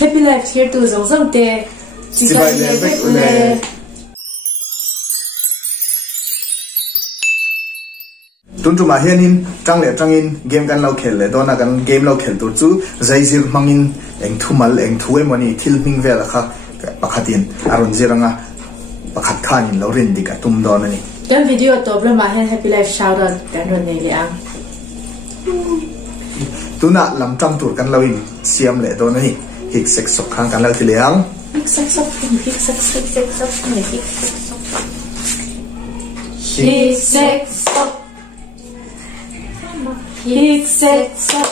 Happy life here to zong zong te. Sibai le bek ule. Tuntu mahianin trang le trangin game kan lau khel le dona kan game lau khel tur chu zaizir mangin eng thumal eng thuai mani thil ming vel kha pakhatin arun ziranga pakhat khanin lo rin dik atum don ani Yang video to bla mahian happy life shout out kan ron nei le ang. Tuna lam tang tur kan lawin siam le don ani hik sek sok khang kan lau thileang Hik sek sok hik sek sok hik sek sok hik sek sok Hik sek sok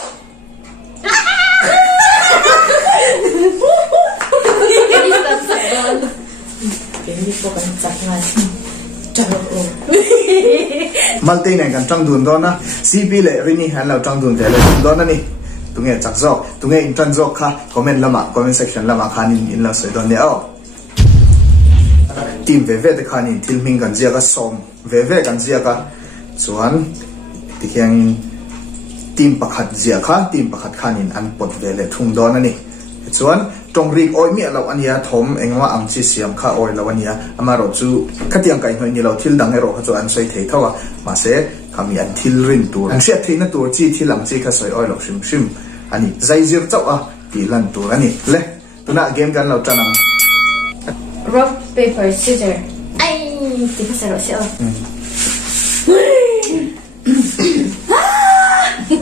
Ini bukan jangan malte nai kan tang dun dona cp le rini han lau tang dun le dona ni tunge chak zo tunge intran zo kha comment section lama khanin in la se don ne o team ve de khanin thilming kan zia ka som ve kan zia ka chuan tikhiang team pakhat zia kha team pakhat khanin an pot ve le thung don ani chuan tong rik oi mi lo ania thom engwa ang chi siam kha oi lo ania amaro chu khatiang kai hoi ni lo thil dang ero kha chu an soi thei thawa ma se khami an thil rin tur an sia theina tur chi thilang chi kha soi oi lo shim ani zaizir chawa ti lan tur ani le tuna game kan lo tanang Rock paper scissors ai ti ka sero sel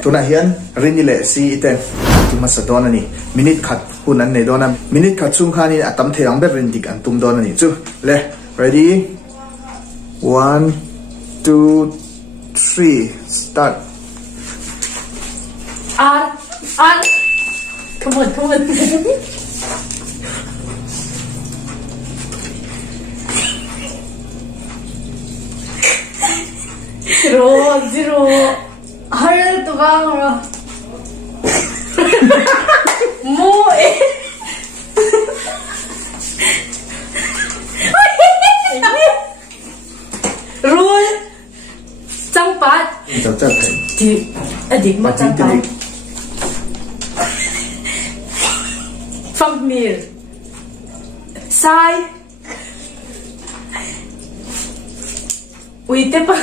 tuna hian rini le si iten ti masadona ni minute khat hunan ne dona minute khat chung khani atam theang ber rin dik an tum dona ni chu le ready 1 2 3 start on come on zero har tu bang ro mo rule chang pat chang thai thì adik ma chang pat phong mil sai ui te pa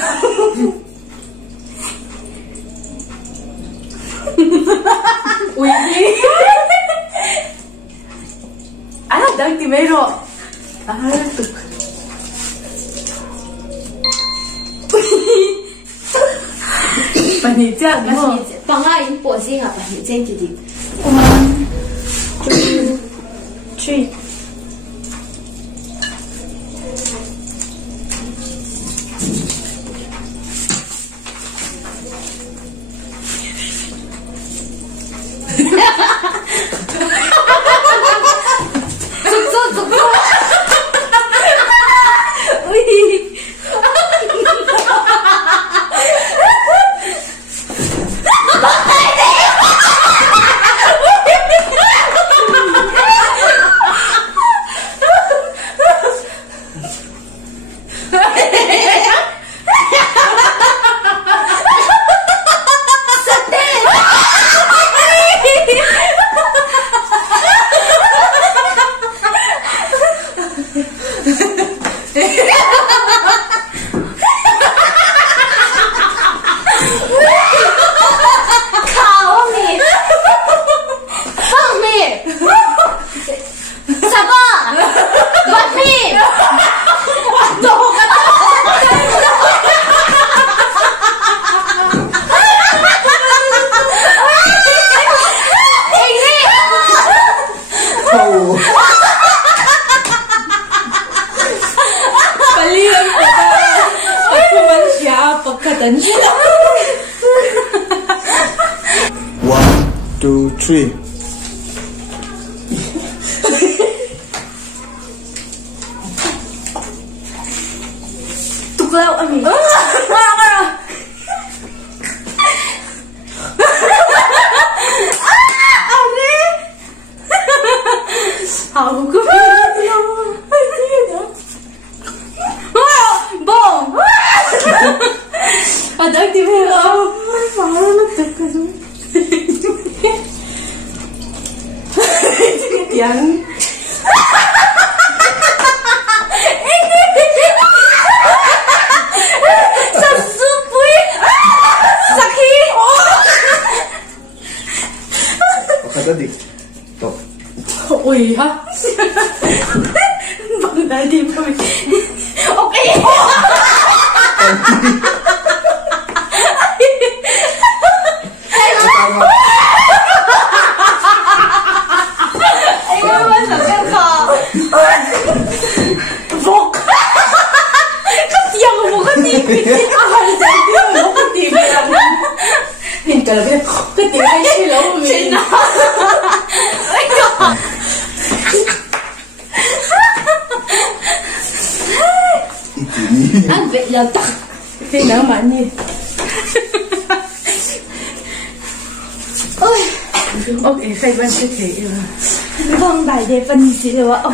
ui đi đang tìm mấy rồi tục bạn nhìn chắc đúng không bằng ai những bộ gì hả bạn nhìn trên thì 1 2 3 1 2 3 tuklaw ami Aku bom ada aktivera parang nagtaka tiếng sao giúp vui sao khi Cái đó đi. Tốt. ui hả bằng đại đi vui ok anh ơi bây giờ em khó phục cái tiếng một cái tiếng anh giải tiếng một cái tiếng nhìn cả là cái tiếng anh suy lỗ của mình anh vậy là tắc thế nào mà nhỉ ôi ok phải vẫn sẽ thế vâng bài đề phân gì rồi ok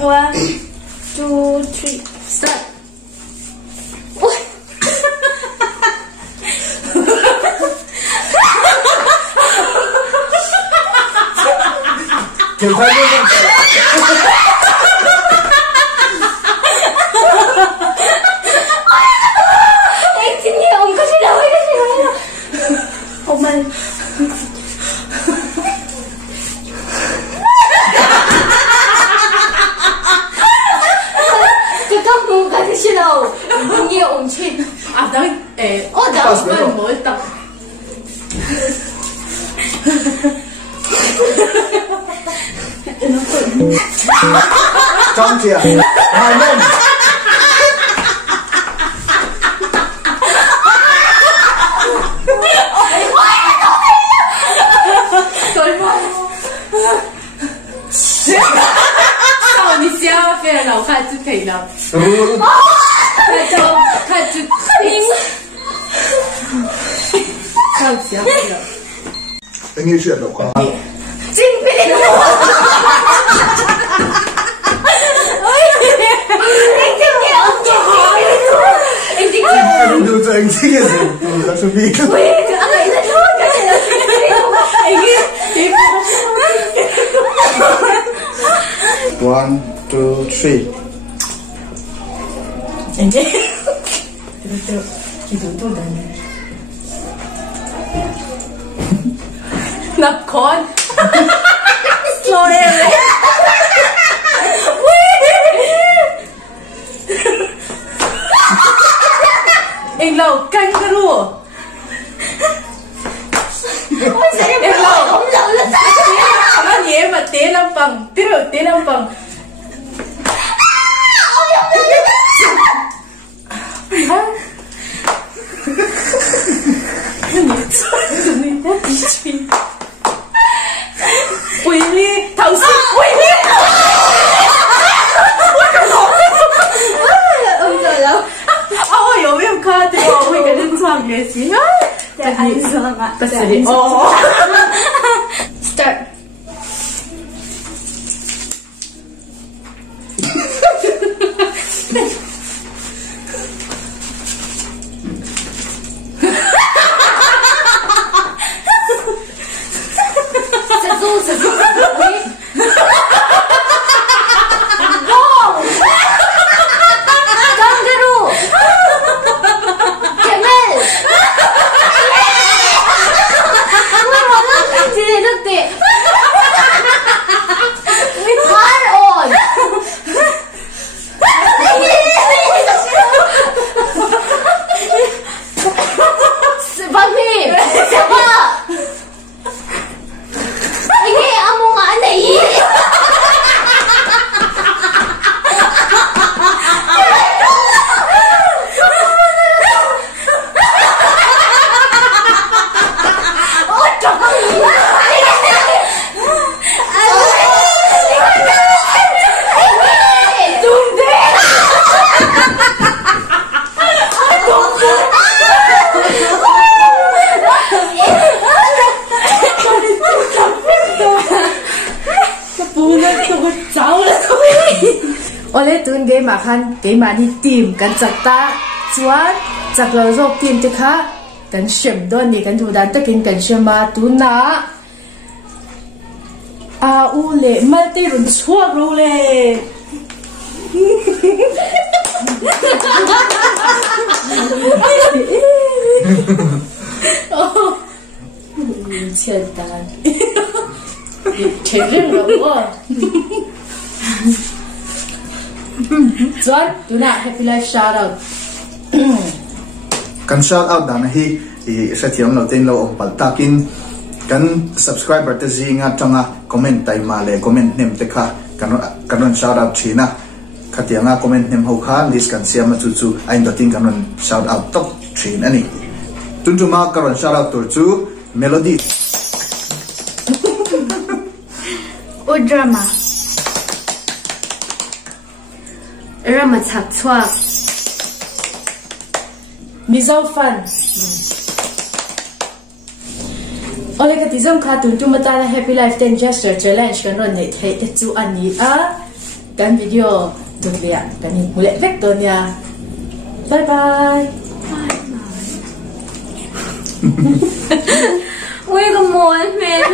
one two three start ôi Kiểu thay luôn. anh xin nhớ ông có xin lỗi ông ơi cái các cô cái xin lỗi ông nhớ ông xin à đấy ô đó mình mới tập Trong kìa. Hai lên. sao你笑非常老看就可以了看就看就看笑了 Anh nghe chuyện đâu có. chính vì anh chính nghe ông anh chính nghe Anh đưa cho anh chứ gì. Ra cho vi. ui anh ấy là thôi anh nghe 1, 2, 3. anh nghe cái đồ đó nắp con slow em anh lâu kangaroo ôi sao em lâu không lâu là sao nó nhẹ mà tía lắm bằng tía lắm bằng Willy thầu sinh Willy ôi trời ơi ôi有没有看到我会跟着唱也行啊对anh Dương ạ tất cả đi start Ole tun game mà khan game mà đi tìmกันจากตาชวนจากเราโรคกินจะค่ะ กันเชื่อมด้วยนี่กันดูดันตะกินกันเชื่อมาตุนะอูเล่มาเตรุนชัวรู้เลยเชื่อตาเชื่อเรื่องหรอวะจวนดูนะ Happy Life shout out กัน shout out ด่านนี้เสียงเราเต้นเราอมปัลตากินกัน subscriber te zinga tanga comment tai ma le comment nem te kha kanon shout out china khatianga comment nem ho kha list kan siama chu chu ain dating kanon shout out top chin ani tunjuma karon shout out tur chu melody o drama rama chak chwa Mizo fun Oleh katizam khatun tu mata Happy Life 10 Gesture Challenge kan ron nei thei te chu ani kan video dun lia kan ni mule vek ton ya bye bye Wait a moment man